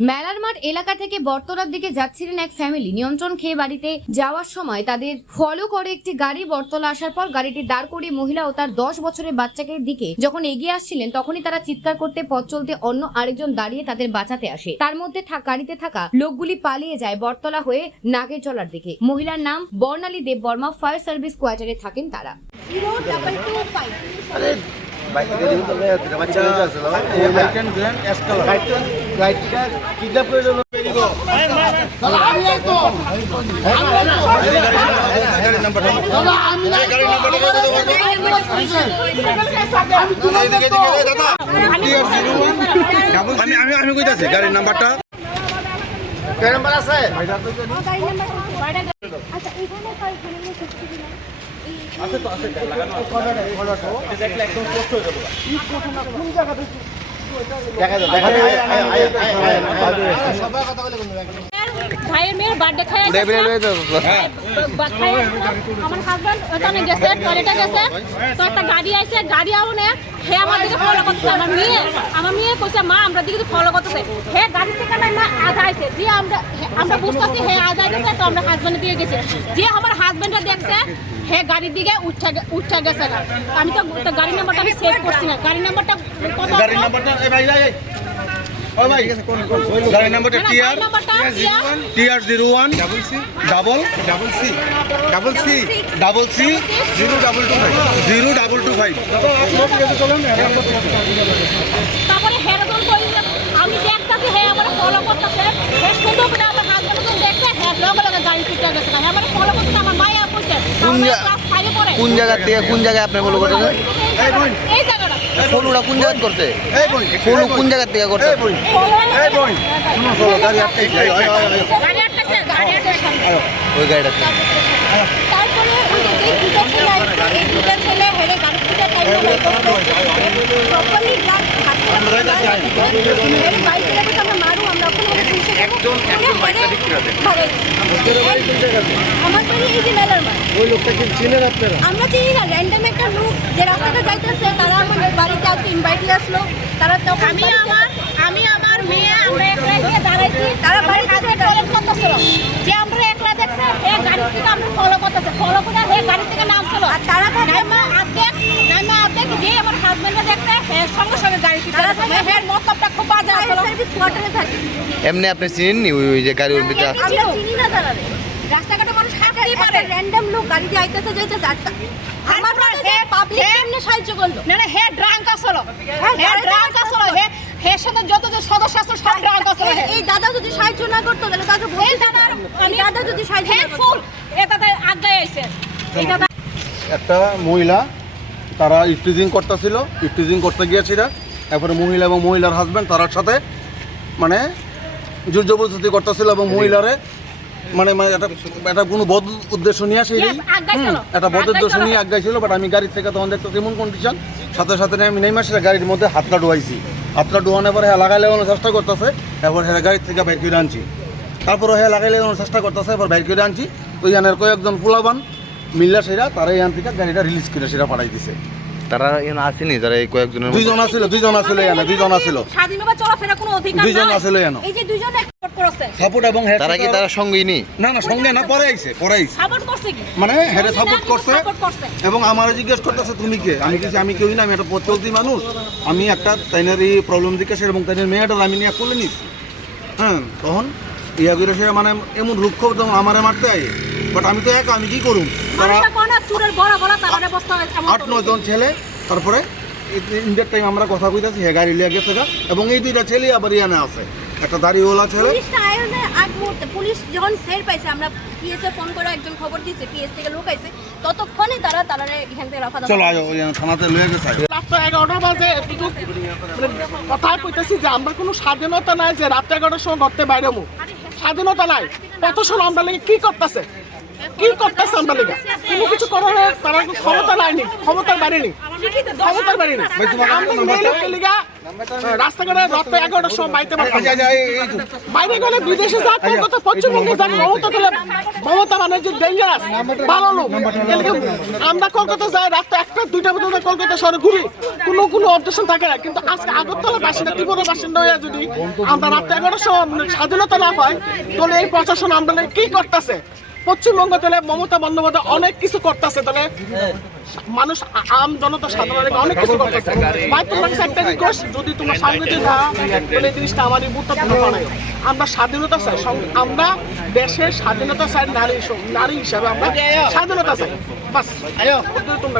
মেলার মাঠ এলাকা থেকে বটতলার দিকে যাচ্ছিলেন এক ফ্যামিলি। নিয়ন্ত্রণ খেয়ে বাড়িতে যাওয়ার সময় তাদের ফলো করে একটি গাড়ি। বটতলা আসার পর গাড়িটি দাঁড় করিয়ে মহিলা ও তার 10 বছরের বাচ্চাকে দিকে যখন এগিয়ে আসছিলেন, তখনই তারা চিৎকার করতে পথ চলতে অন্য আরেকজন দাঁড়িয়ে তাদের বাঁচাতে আসে। তার মধ্যে গাড়িতে থাকা লোকগুলি পালিয়ে যায় বটতলা হয়ে নাগেরজলার দিকে। মহিলার নাম বর্ণালী দেব বর্মা। ফায়ার সার্ভিস কোয়ার্টারে থাকেন তারা। আমি কইতাছি গাড়ির নাম্বারটা আছে। আছে তো আছে লাগানো আছে। দেখলে একদম পোস্ট হয়ে যাবে। দেখা যাবে সবাই কথা বলে কোন ভাইয়ের মেয়ের বার্থডে খায় আছে। আমার হাজবেন্ড ওখানে গেছে, টয়লেটে গেছে, তো একটা গাড়ি আইছে, গাড়ি আউনে হে আমার দিকে ফলো করতেছে। আমার মেয়ে কইছে মা আমরা দিকে ফলো করতেছে। হে গাড়ি থেকে না আধা আইছে, যে আমরা বুঝতাছি হে আধা গেছে, তো আমরা হাজবেন্ড দিয়ে গেছে। যে আমার হাজবেন্ডটা দেখছে হে গাড়ির দিকে উঠা গেছে। আমি তো গাড়ি নাম্বারটা আমি সেভ করছি না। গাড়ি নাম্বারটা কত? গাড়ির নাম্বারটা এই ভাই ও ভাই কোন গাড়ির নাম্বারটা TR01 0225 তারপরে হেরদন কই আমি দেখতাছি হে আমার ফলো করতেছে। হে সুন্দর করে আমার হাজবেন্ড দেখছে, হে লগে লগে গাড়ি ছুটে গেছে। আমার ফলো করতে আমার মায়া কইছে কোন জায়গা থেকে কোন জায়গায় আপনি ফলো করতেছেন? এই জায়গাটা ফলোটা কোন জায়গা করতে? ফলো কোন জায়গা থেকে করতে? গাড়ি আটকাইছে ওই গাড়িটা তারপরে ওই যে দুটো ছেলে আছে, এই দুটো ছেলে হেরে গাড়ি থেকে টাইম প্রপারলি ব্লাড হাতে হেরে বাইক থেকে আমরা মারু। আমরা ওখানে একজন বাইকটা ঠিক করে দেন। আমার বাড়ি এই যে মেলার মাঠ। ওই লোকটাকে চিনেন আপনারা? আমরা চিনি না, র্যান্ডম একটা লোক যে রাস্তাটা যাইতেছে, তারা আমার বাড়িতে আসতে ইনভাইট আসলো। তারা তখন আমি আমার মেয়ে আমরা একলা গিয়ে দাঁড়াইছি, তারা বাড়ি কাছে টয়লেট করতেছিল। যে আমরা একলা দেখছে হে গাড়ি থেকে আমরা ফলো করতেছে, ফলো করে হে গাড়ি থেকে নামছিল। আর তারা নাইমা আর্ধেক যে আমার হাজবেন্ডে দেখছে হে সঙ্গে সঙ্গে গাড়ি থেকে হে মতলবটা খুব বাজে আসলো। সার্ভিস কোয়ার্টারে থাকে। এমনি আপনি চিনেননি ওই যে গাড়ির ভিতরে? আমরা চিনি না তারা রাস্তাঘাটে মানুষ হাঁটতেই পারে, র্যান্ডম লোক গাড়িতে আইতেছে যাইতেছে। আমার হে পাবলিক এমনি সাহায্য করলো না। হে ড্রাঙ্ক আসলো, হে সাথে যত যে সদস্য আছে সব ড্রাঙ্ক আসলো। এই দাদা যদি সাহায্য না করতো তাহলে তাকে এই দাদা যদি সাহায্য না করতো এ দাদা আগায় আইছে। এই দাদা একটা মহিলা তারা ইফটিজিং করতেছিল, ইফটিজিং করতে গিয়েছিল। এরপরে মহিলা এবং মহিলার হাজব্যান্ড তার সাথে মানে জোর জবরদস্তি করতেছিল এবং মহিলারে মানে একটা কোনো বদ উদ্দেশ্য নিয়ে আসে একটা বদ উদ্দেশ্য নিয়ে আগাইছিল। বাট আমি গাড়ির থেকে তখন দেখতেছি এমন কন্ডিশন, সাথে সাথে আমি নেমে আসলে গাড়ির মধ্যে হাতটা ডুয়াইছি। হাতটা ডুয়ানোর পরে হ্যাঁ লাগাই লাগানোর চেষ্টা করতেছে। এরপর হ্যাঁ গাড়ির থেকে বাইর করে আনছি। তারপরে হ্যাঁ লাগাই লাগানোর চেষ্টা করতেছে, এরপর বাইর করে আনছি। তো ইয়ানের কয়েকজন পোলাবান মিল্লা সেরা তারা ইয়ান থেকে গাড়িটা রিলিজ করে সেটা পাঠাই দিছে। তারা এখানে আসেনি, তারা এই কয়েকজনের দুইজন আছিল ইয়ানে, দুইজন আছিল, স্বাধীনভাবে চলাফেরা কোনো অধিকার নাই। দুইজন আছিল ইয়ানো। এই যে দুইজনে সাপোর্ট করছে, সাপোর্ট এবং তারা কি তারা সঙ্গেই নি? না সঙ্গে না, পরে আইছে সাপোর্ট করছে কি মানে হেরে সাপোর্ট করছে। এবং আমার জিজ্ঞেস করতেছে তুমি কে? আমি কিছু আমি কেউই না, আমি একটা পথচলতি মানুষ। আমি একটা তাইনের এই প্রবলেম দিকে এবং তাইনের মেয়েটার আমি নিয়ে করলে নিচ্ছি। হ্যাঁ তখন ইয়া করে সে মানে এমন রুক্ষ আমার মারতে আই। বাট আমি তো একা, আমি কি করুম? তারা 8-9 জন ছেলে। তারপরে ইন্ডিয়ার টাইম আমরা কথা কইতাছি হে গাড়ি লিয়ে গেছে গা। এবং এই দুইটা ছেলে আবার ইয়ানে আছে, একটা দাড়িওয়ালা ছেলে। পুলিশ যখন ফের পাইছে, আমরা পিএসএ ফোন করে একজন খবর দিয়েছে, পিএস থেকে লোক আইছে, ততক্ষণে তারা এখান থেকে রাফা চলো আয় থানাতে লয়ে গেছে। রাত্র 11টা বাজে কথায় কইতেছি যে আমরা কোনো স্বাধীনতা নাই যে রাত 11টার সময় ঘরতে বাইরে মুখ স্বাধীনতা নাই। কত সময় আমরা লেগে কি করতেছে আমরা লেগে কোনো কিছু করার তারা ক্ষমতা নাইনি, ক্ষমতার বাইরে নেই। ক্ষমতার বাড়ি না আমরা মেয়ে লোককে লিগা রাস্তাঘাটে রাত 11টার সময় বাইতে পারতাম বাইরে গেলে বিদেশে যা কলকাতা পশ্চিমবঙ্গে যা মমতা মানে যে ডেঞ্জারাস ভালো লোক আমরা কলকাতা যাই রাত 1টা 2টা পর্যন্ত কলকাতা শহরে ঘুরি কোনো অবজেকশন থাকে না কিন্তু আজকে আগরতলা বাসিন্দা ত্রিপুরা বাসিন্দা হয়ে যদি আমরা রাত 11টার সময় স্বাধীনতা না পাই তাহলে এই প্রশাসন আমরা কি করতেছে পশ্চিমবঙ্গ তাহলে মমতা বন্দ্যোপাধ্যায় অনেক কিছু করতেছে তাহলে মানুষ আম জনতা সাধারণ অনেক কিছু করতেছে ভাই তোমার কাছে একটা রিকোয়েস্ট যদি তোমরা সাংবাদিক যাও তাহলে এই জিনিসটা আমার গুরুত্বপূর্ণ বানাই আমরা স্বাধীনতা চাই আমরা দেশের স্বাধীনতা চাই নারী হিসাবে আমরা স্বাধীনতা চাই বাস তোমরা